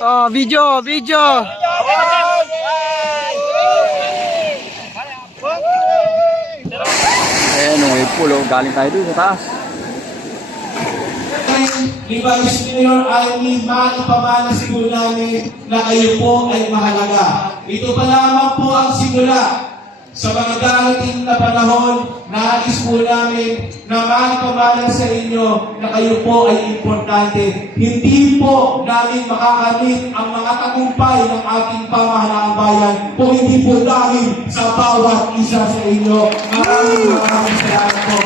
Oh, video, video. Ayan, wave pool. Oh. Galing tayo doon sa taas. Vice Mayor Alvin, maipamana siguro namin na kayo po ay mahalaga. Ito pa lamang po ang simula. Sa mga darating na panahon, nais po namin na maipamana sa inyo na kayo po ay importante. Hindi po namin makakamit ang mga tagumpay ng ating pamahalaang bayan kung hindi po dahil sa bawat isa sa inyo. Maraming salamat po.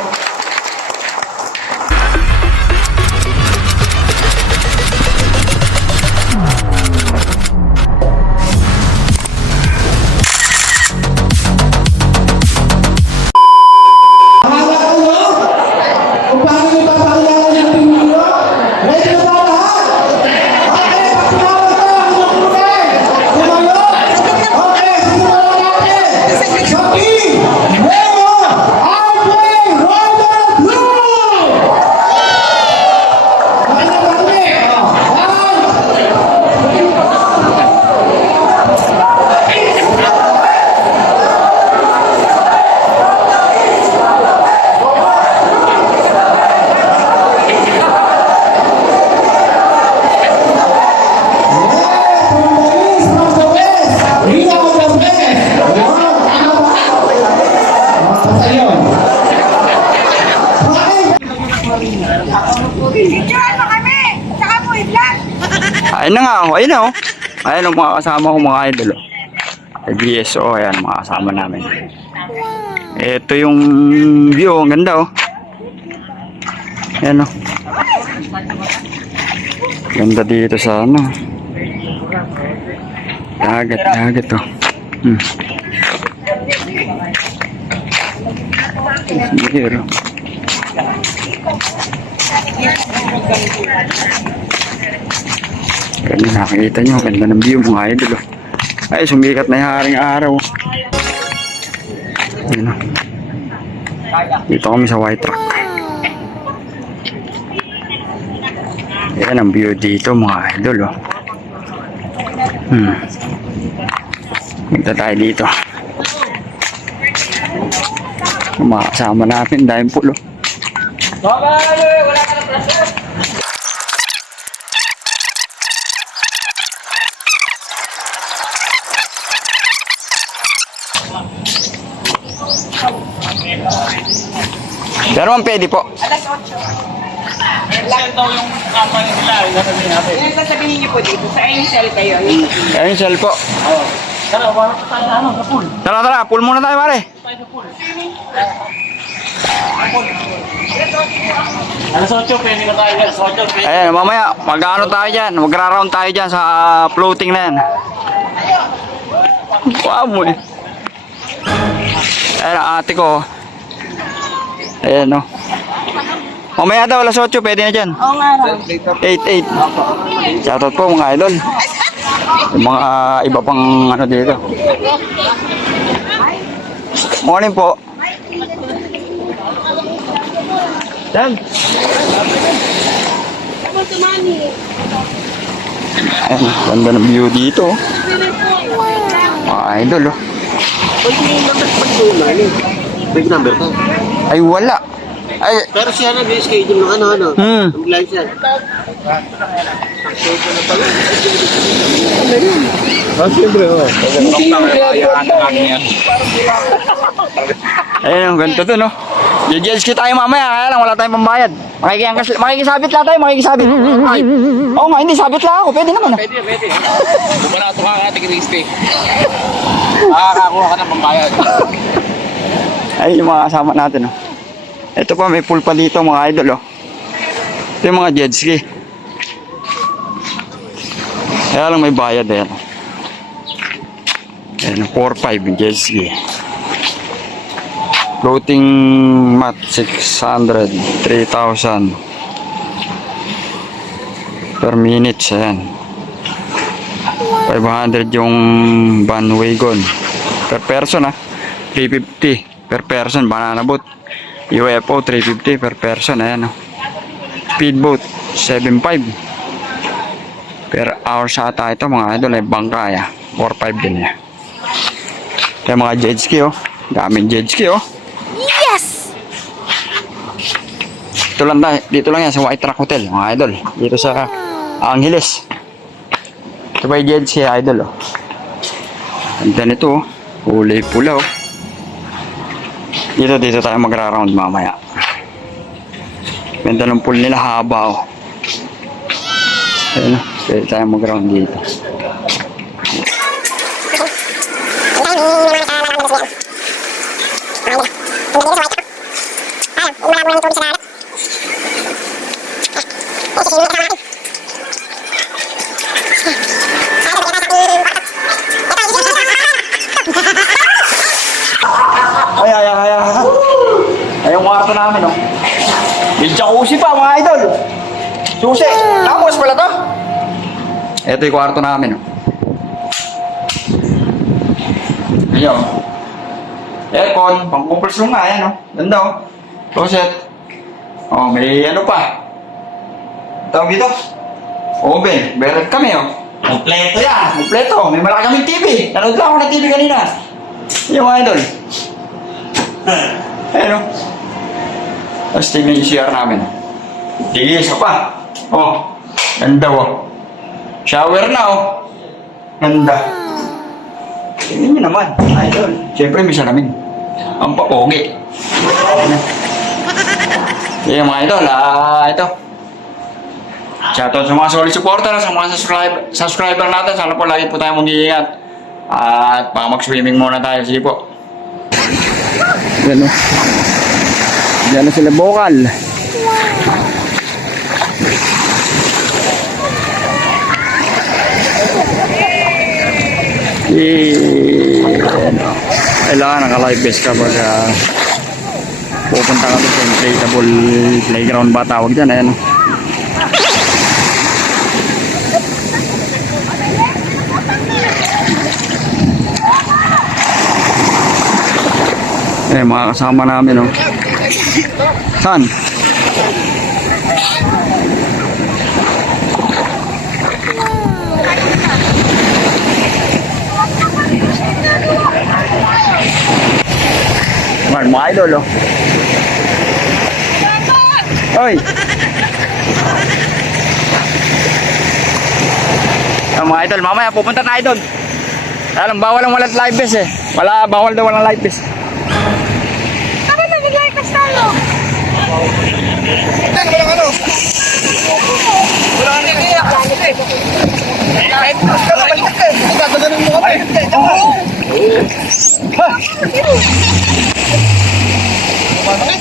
Ayun na nga, oh. Ayun na, oh. Ayun ang mga kasama ko, mga idol, oh. GSO, ayan, mga kasama namin. Ito yung view, ang ganda, oh. Ayan, oh. Ganda dito sa, ano. Dagat, oh. Here, oh. Ganda, nakikita nyo, ganda ng view mga idol, oh. Ay, sumikat na yung haring araw. Ayun, oh. Dito kami sa White Rock. Ayan ang view dito mga idol, oh. Punta tayo dito. Mga kasama natin, dahil pulo. Pero ang pwede po. Alas 8. Lang daw yung company nila. Yung sasabihin niyo po dito. Sa cell kayo. Ayun, cell po. Tara, wala pa tayo sa sa pool. Tara, pool muna tayo, pare. Tayo sa pool. Alas 8, pwede na tayo. Alas 8, pwede. Ayan, mamaya, mag-ano tayo dyan. Magra-round tayo dyan sa floating na yan. Wow mo eh. Ayan, ate ko. Ayan, oh. Mamaya daw, alas 8, pwede na dyan. Oo nga raw. 8. Shoutout po mga idol. Yung mga iba pang ano dito. Morning po. Yan. Ayan, ganda ng view dito. Mga idol, oh. Big number ka. Ay, wala. Ay, Pero siya na may schedule ng ano. Mag-live siya. Siyempre, ayun, ang ganito to, no? Judge tayo mamaya, kaya lang wala tayong pambayad. Makikisabit lang tayo, makikisabit. Oo nga, hindi, sabit lang ako. Pwede naman, oh. Pwede. Bumarato ka ka, tigil-stay. Makakakuha ka ng pambayad. Ay, yung mga kasama natin, oh. Ito pa, may pool pa dito, mga idol, oh. Ito yung mga jet ski. Kaya lang may bayad, eh. Ayan, 4-5 jet ski. Floating mat, 600, 3,000 per minute, ayan. 500 yung bandwagon. Per person, 350 per person, banana boat. UFO 350 per person, ayan, oh. Speedboat 7.5. Per hour sa ata ito mga idol ay bangka ya. 4-5 din ya. Kaya mga jet ski oh. Daming jet ski oh. Yes! Dito lang yan sa White Rock Hotel mga idol. Dito sa Angeles. Ito pa yung jet ski idol oh. Ganda nito oh. Kulay pula oh. Dito tayo magra-round mamaya. Ganda ng pool nila haba oh. Ayun oh. Pwede tayo mag-round dito. Ay, yung kwarto namin, oh. May jacuzzi pa, mga idol. Susi, tapos pala to. Ito yung kwarto namin, oh. Ayun. Aircon, pang-compressor nga, yan, oh. Ganda, oh. Closet. Oh, may ano pa. Tawag dito. Oven. Meron kami, oh. Kompleto yan. Kompleto. May malaki kaming TV. Nanood lang ako ng TV kanina. Yung mga idol. Ayun, oh. Tapos tingnan yung CR namin. Sige, isa pa. Oh, ganda, oh. Shower na, oh. Ganda. Tingnan nyo naman, idol. Siyempre, may salamin. Ang papogi. Sige, mga idol, ito. Shoutout sa mga solid supporter, sa mga subscriber natin. Sana po lagi po tayo mag-iingat. At baka mag-swimming muna tayo. Sige po. Yan, oh. Diyan na sila bokal. Kailangan naka-live vest kapag pupunta ka sa inflatable playground ba tawag dyan. Ayan. Mga kasama namin, oh. Saan? Mga idol, oh. Oy! Mga idol, mamaya pupunta tayo doon. Alam, bawal ang walang live vest eh. Bawal daw walang live vest.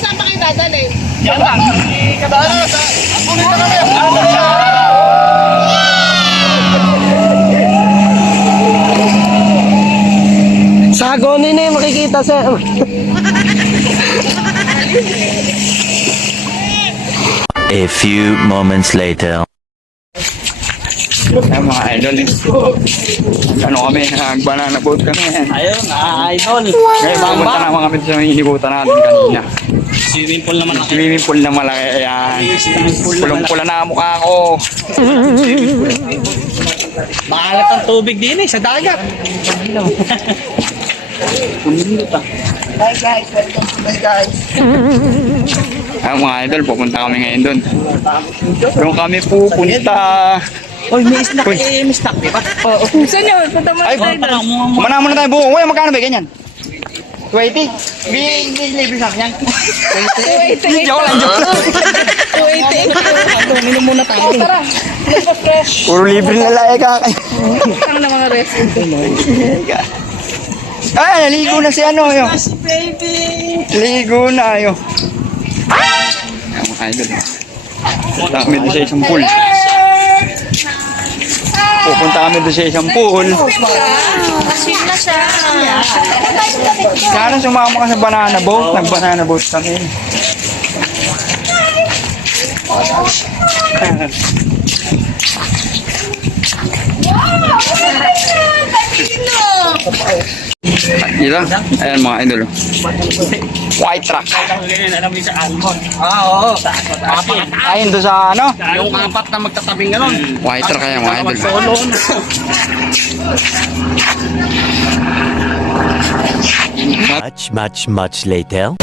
Saan pa kayo dadalhin? Yan lang. Pumunta kami. Sagonin na yung makikita sa... A few moments later. Ayan, mga idol eh. Ano kami, nag-banana boat kami. Ayun, idol. Ngayon, pumunta naman kami sa may inibutan natin kanina. Swimming pool naman. Swimming pool na malaki. Ayan. Pulang-pula na ang mukha ko. Maalat ang tubig din eh, sa dagat. Hi guys, welcome to my guys. Ayan, mga idol, pupunta kami ngayon doon. Doon kami pupunta. Oy, may snack eh, may snack eh. Oo. Saan yun? Punta mo Ay, tayo doon. kumana muna tayo buko. Uy, magkano ba ganyan? 20? Libre sa akin yan. Joke lang, joke lang. 280. Minum muna tayo. Tara, let's go fresh. Puro libre na lang, eka. Ang na mga rest. Ay, naligo na si ano, yun. Si baby. Ligo na, yun. Ayan, mga idol. Dami doon sa isang pool. Pupunta kami doon sa isang pool. Asin na siya. Sana sumama ka sa banana boat. Nag-banana boat kami. Dito? Ayan mga idol. White truck. Alam mo yung sa almond. Oo. Ayun doon sa ano? Yung apat na magtatabing gano'n. White truck ayan mga idol. Solo. Much later.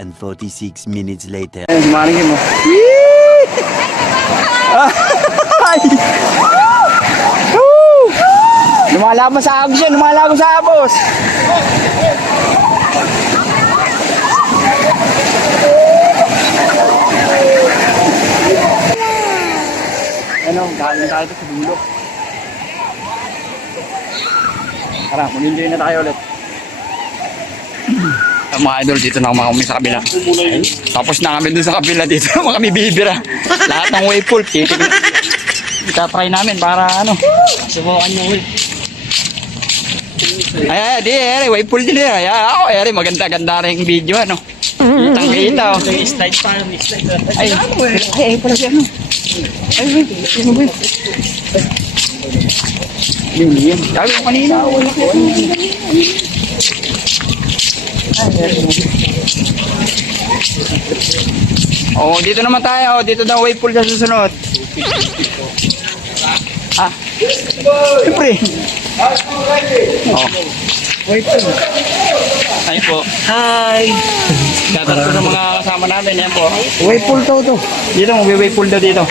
And 46 minutes later. Ayun, sumaringin mo. Ay! Woo! Lumalaban sa agos yan, lumalaban sa abos. Ano, galing tayo sa bundok. Tara, mag-enjoy na tayo ulit. Mga idol, dito na kami sa kabila. Tapos na kami dun sa kabila dito. Kami bibira. Lahat ng wave pool. Itatry namin para ano. Subukan nyo ulit. Ay, di, wave pool din. Ay, ako, maganda-ganda rin yung video, ano. Kitang-kita, oh. Ito yung slide pa. May slide pa. Ay, pala siya, ano. Ay, wait. Ano ba yun? Yun. Sabi ko kanina. Oh, dito naman tayo. Dito daw wave pool sa susunod. Ah. Siyempre. Oh. Wave pool. Hi po. Hi. Dadat ko sa mga kasama natin. Yan po. Wave pool to. Dito, wave pool daw dito.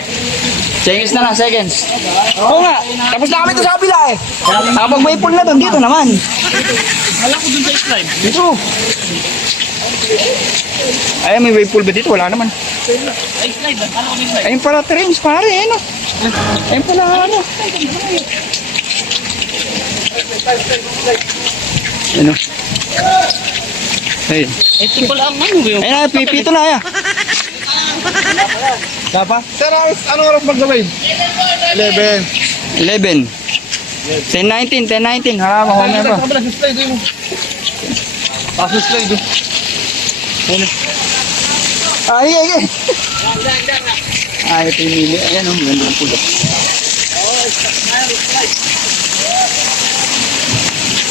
Seconds na lang, seconds. Oo nga. Tapos na kami ito sa kabila eh. Kapag wave pool na doon, dito naman. Wala ko dun sa slide. Dito. Ay, may wave pool ba dito? Wala naman. Ay, slide. Ano ko yung slide? Ayun pala trains, pare. Ano? Ayun pala ano. Ano? Ayun. Ito pala ang ano yung... Ayun na, pipito na ya. Kapa? Sir, ano oras mag-live? 11. 10:19. Harap ako na ba? Sa slide mo. Paso slide. Ay. Ay, ito yung mili. Ayan o, maganda ang pulo.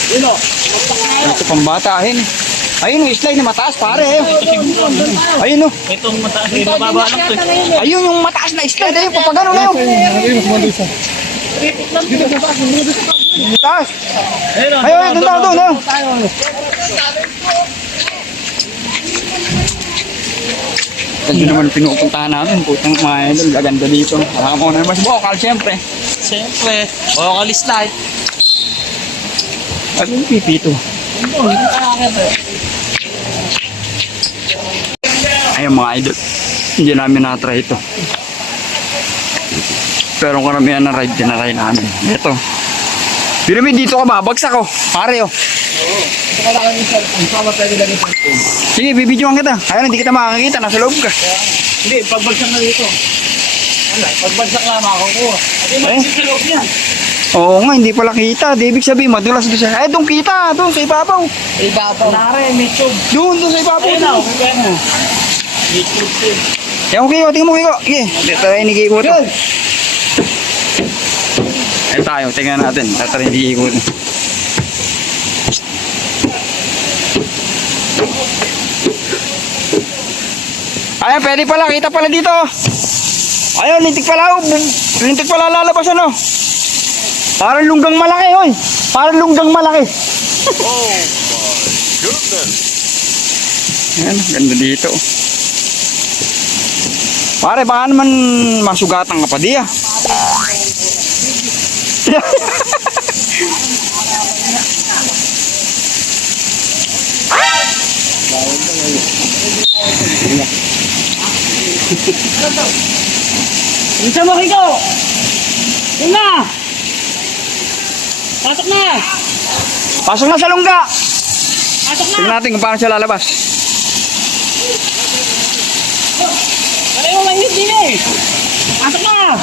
Ito pang bata. Ayun yung slide na mataas, pare. Ayun o. Itong mataas na mababa lang to. Ayun yung mataas na slide. Ayun, papagano na yun. Mataas. Ayun, doon. Ito naman pinupuntahan namin. Putang mga idol, gaganda dito. Harap mo na naman si Bokal, siyempre. Siyempre. Vocal slide. At yung pipito. Ayun mga idol. Hindi namin na-try ito. Pero karamihan na ride, tinatry namin. Ito. Pero may dito ka babagsak oh. Pare oh. Sige, bibidyoan kita. Ayun, hindi kita makakita. Nasa loob ka. Hindi, pagbagsak na dito. Wala, pagbagsak lang makakukuha. Hindi, mag-isip sa loob niya. Oo nga, hindi pala kita. Di ibig sabihin, madulas doon siya. Doon kita. Doon sa ibabaw. Ibabaw. Nare, may tube. Doon sa ibabaw. Ayun na, okay na. May tube din. Yan mo, Kiko. Tingnan mo, Kiko. Sige. Tatayin ni Kiko ito. Ayun tayo. Tingnan natin. Tatayin ni Kiko ito. Ayan, pwede pala. Kita pala dito. Ayun, lintik pala. Oh. Lintik pala lalabas ano. Parang lunggang malaki, oy. Parang lunggang malaki. Oh my goodness. Ayan, ganda dito. Pare, baka naman masugatan ka pa di ah. Minsan mo ikaw! Yun na! Pasok na! Pasok na sa lungga. Pasok na! Tingnan natin kung paano siya lalabas. Pare mo mainit din eh! Pasok na!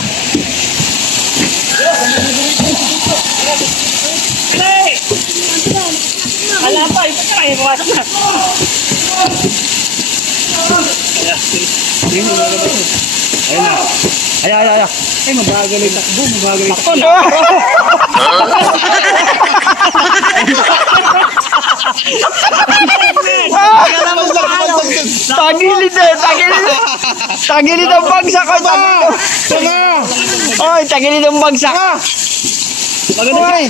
Pare! Wala pa! Ito ka eh! Pasok na! Ayun na! Ay! Ay, mabagal yung takbo! Mabagal yung takbo! Tagilid eh, tagilid. Tagilid ang bagsak. Oy, tagilid. Oy, tagilid ang bagsak. Oy.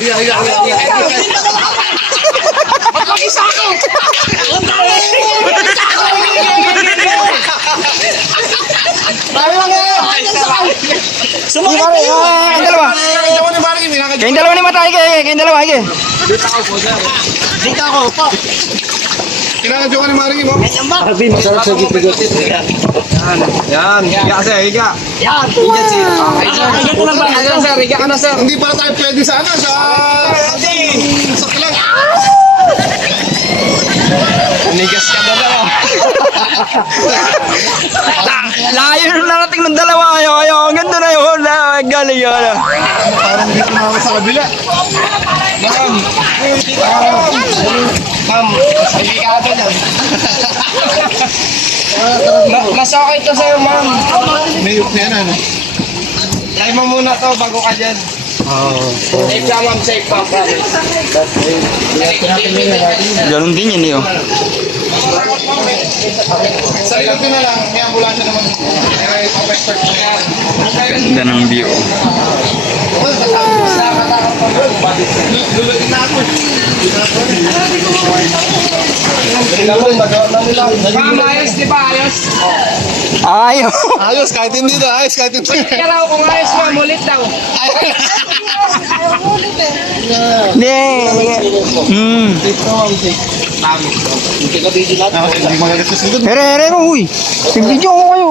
Sumakit pare, kayong dalawa. Kayong dalawa ni Matay, kayong dalawa, ige. Kinakadyo ka ni Maring mo? Masarap sa gitbigot. Yan, higa sir, higa. Yan, ko lang ba? Ayan sir, higa ka na sir. Hindi pala tayo pwede sa ano, sa saklang. Nigas ka na daw. Layo na narating ng dalawa. Ayaw, ang ganda na yun. Galing yun. Parang dito na ako sa kabila. Ma'am, hindi ka ito dyan. Mas okay to sa'yo, ma'am. Mayok na yan, ano? Try mo muna to bago ka dyan. Safe ka, ma'am. Safe ka, promise. Ganun din yun, yun. Sa likod din na lang, may ambulansya naman. May expert na yan. Ganda ng view. Lulutin na ako. Ma'am, ayos, di ba? Ayos? Ayaw. Ayos, kahit hindi na. Ayos, kahit hindi. Kaya raw kung ayos, ma'am, ulit daw. Hindi. Hindi magagastos nito. Here ko, huy. Video ko kayo.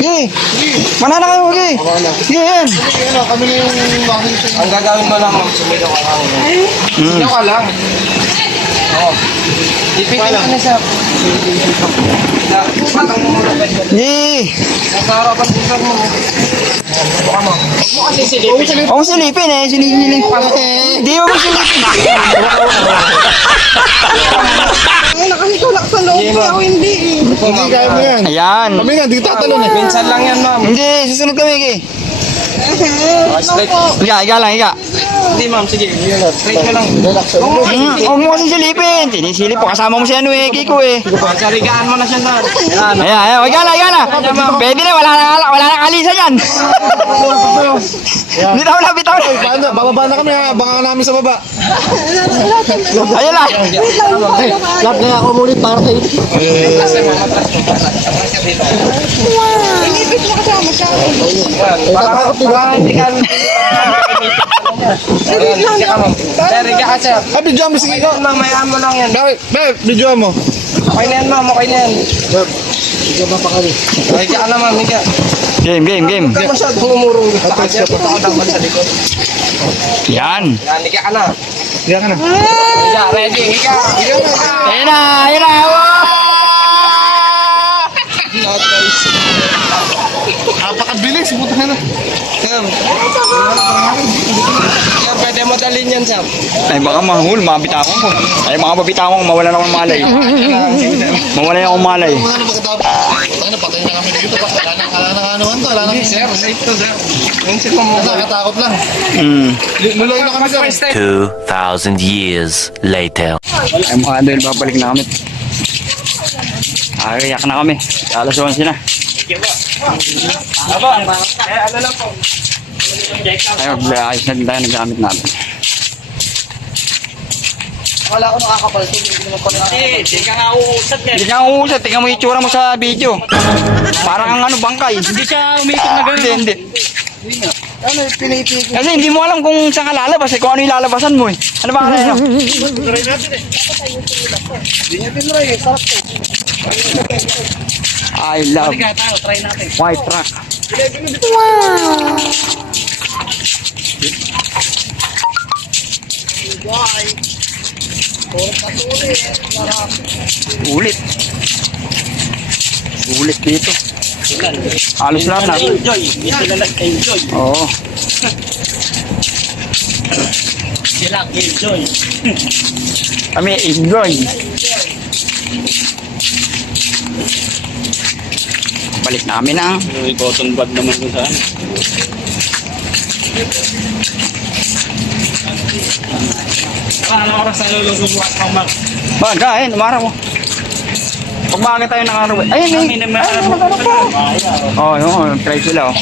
Sige. Manana kayo, sige. Sige, yan. Kami na yung Ang gagawin mo lang, ma'am, sumigaw ka lang. Sumigaw ka lang. Oo. Ipitin ka na siya. Patang mo muna ba siya? Nasa harapan din ka mo. Buka mo. Huwag mo kasi silipin. Huwag mo silipin eh. Silipin pa. Hindi mo mo silipin. Kasi tulak sa loob ko, ako hindi eh. Hindi kaya mo yan. Ayan. Kami nga, di tatalon eh. Minsan lang yan, ma'am. Hindi, susunod kami, Ki. Straight. Higa lang, higa. Hindi, ma'am. Sige. Straight mo lang. Huwag mo kasi silipin. Tinisilip po. Kasama mo si ano eh, Kiko eh. Sarigaan mo na siya, sir. Ayan, higa na. Pwede na, wala na kalisa dyan. Bitaw na. Paano? Bababa na kami ha. Abangan namin sa baba. Ayun lang. Lab na ako mulit para sa ito. Inipit mo kasi ako masyado. Sir, higa ka, sir. Ay, video mo. Sige ko. Mamayaan mo lang yan. Beb, video mo. Okay na yan, ma'am. Okay na yan. Video mo pa kami. Higa ka na, ma'am. Higa. Game. Hindi masyadong umurong. sa likod. Yan. Yan, higa ka na. Higa ka na. Higa, ready. Higa. Ayun na. Napakabilis. Buta na. Sir. Sir, pwede mo dalhin yan, sir. Ay, baka mahul. Mabitawan ko. Ay, mga babitawan ko. Mawalan akong malay. Mawalan akong malay. Ano pagkatapos? Ano, patay na kami dito. Wala nang anuhan to. Wala nang Sir, safe to, sir. Yung sir mo. Nakatakot lang. Luluin na kami sir. 2,000 years later. Ay, mga idol, babalik na kami. Iyak na kami. Alas 11 na. Aba, ano lang po. Ayun, ayos na din tayo ng gamit natin. Wala ako nakakapalsin. Hindi naman pala Hindi ka nga uusat yan. Hindi ka uusap, tingnan mo yung itsura mo sa video. Parang ang ano, bangkay. Hindi siya umikot na gano'n. Hindi. Ano, pinipigil. Kasi hindi mo alam kung saan ka lalabas eh, kung ano yung lalabasan mo eh. Ano ba ano? Try natin eh. Hindi niya tinry eh. Sarap to. I love Halika tayo, try natin. white truck. Ulit. Ulit dito. Halos lahat na. Enjoy. Ito na nag-enjoy. Oo. Sila enjoy. Kami enjoy. Balik namin ang May cotton bag naman kung saan. Ano oras na lulungkong bukas pang mag? bagay, umara mo. Pag maaga tayo ng araw. Ayun Kami eh. na may alam mo. Oh, yun. Try sila oh.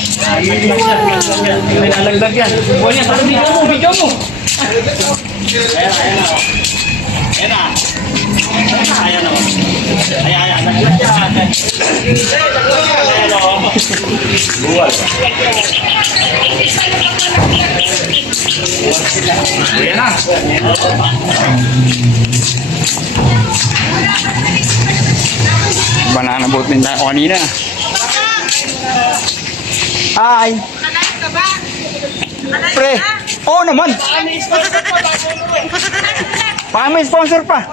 May nalagdag yan. Buwan yan, sabi video mo, video mo. Ayan, ayan na. Ayan na. Ayan na. Ayan, naglag yan. Ayan na. Buwan. Ayan na. Banana boat din tayo kanina. Hi. Pre. Oo naman. Baka may sponsor pa.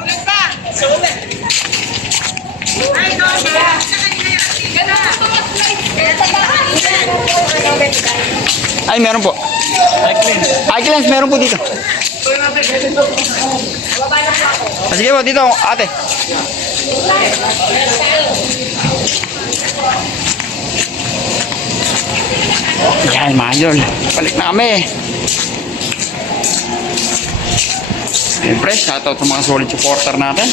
Ay, meron po. iCleanse, meron po dito. Sige po, dito, ate. Yan, mga idol. Balik na kami. Siyempre, shoutout sa mga solid supporter natin,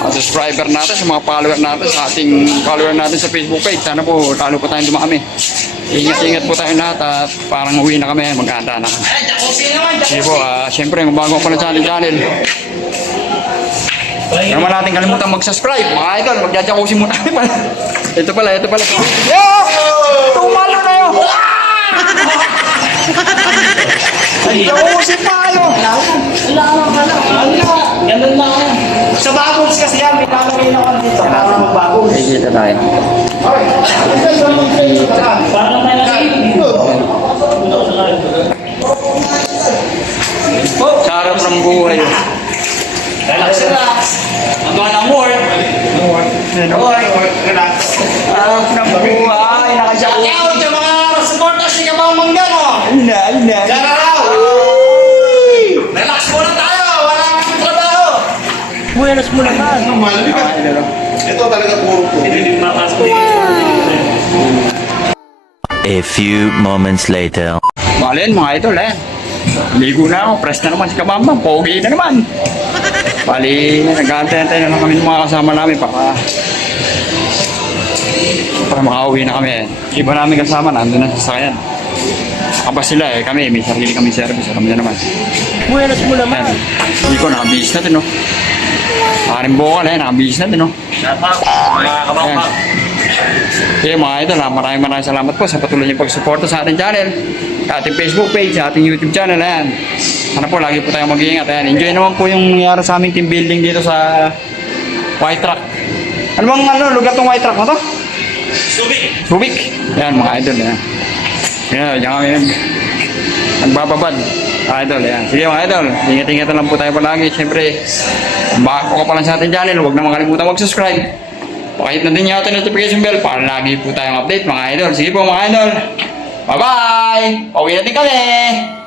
mga subscriber natin, sa mga follower natin, sa ating follower natin sa Facebook page. Sana po, lalo po tayong dumami. Ingat-ingat po tayong lahat at parang uwi na kami, magkanta na kami. Sige po, siyempre, kung bago pa na sa ating channel, huwag naman natin kalimutan mag-subscribe. Mga idol, magja-jacuzzi muna kami pala. Ito pala. Yo! Tumalo na yun! Jacuzzi palo! Ganun na ako. Sa bagos kasi yan, may lalagay na ako dito. Para magbagos. Kita tayo. Para tayo Sarap ng buhay. relax. Ang doon ang word. Relax. Sarap ng buhay. Nakajacuzzi. Shout out sa mga supporters ni Kabang Manggano. Ayun na. Yan na raw. Relax muna tayo. Wala kang trabaho. Buenas mo naman. Ito talaga puro po. A few moments later. Malin mga idol ligo na ako, press na naman si Kabambang, pogi na naman. Bali, nag-aantay-antay na lang kami ng mga kasama namin para makauwi na kami. Iba namin kasama, nandun na sa sasakyan. Kapag sila kami, may sarili kami service, kami na naman. Buenas mo naman. Hindi ko, nakabihis natin Paring bukal nakabihis natin Mga Kabang. Okay mga idol, maraming salamat po sa patuloy niyong pagsuporta sa ating channel, sa ating Facebook page, sa ating YouTube channel. Sana po lagi po tayong mag-iingat. Enjoy naman po yung nangyari sa aming team building dito sa White Truck. Ano bang lugar tong White Truck mo to? Subic. Yan mga idol. Yan kami nagbababad. Idol, sige mga idol, ingat-ingat lang po tayo palagi. Siyempre, bago ka pa lang sa ating channel, huwag naman kalimutan mag-subscribe. Pakihit na din yung ating notification bell para lagi po tayong update mga idol. Sige po mga idol. Bye-bye! Pauwi natin kami!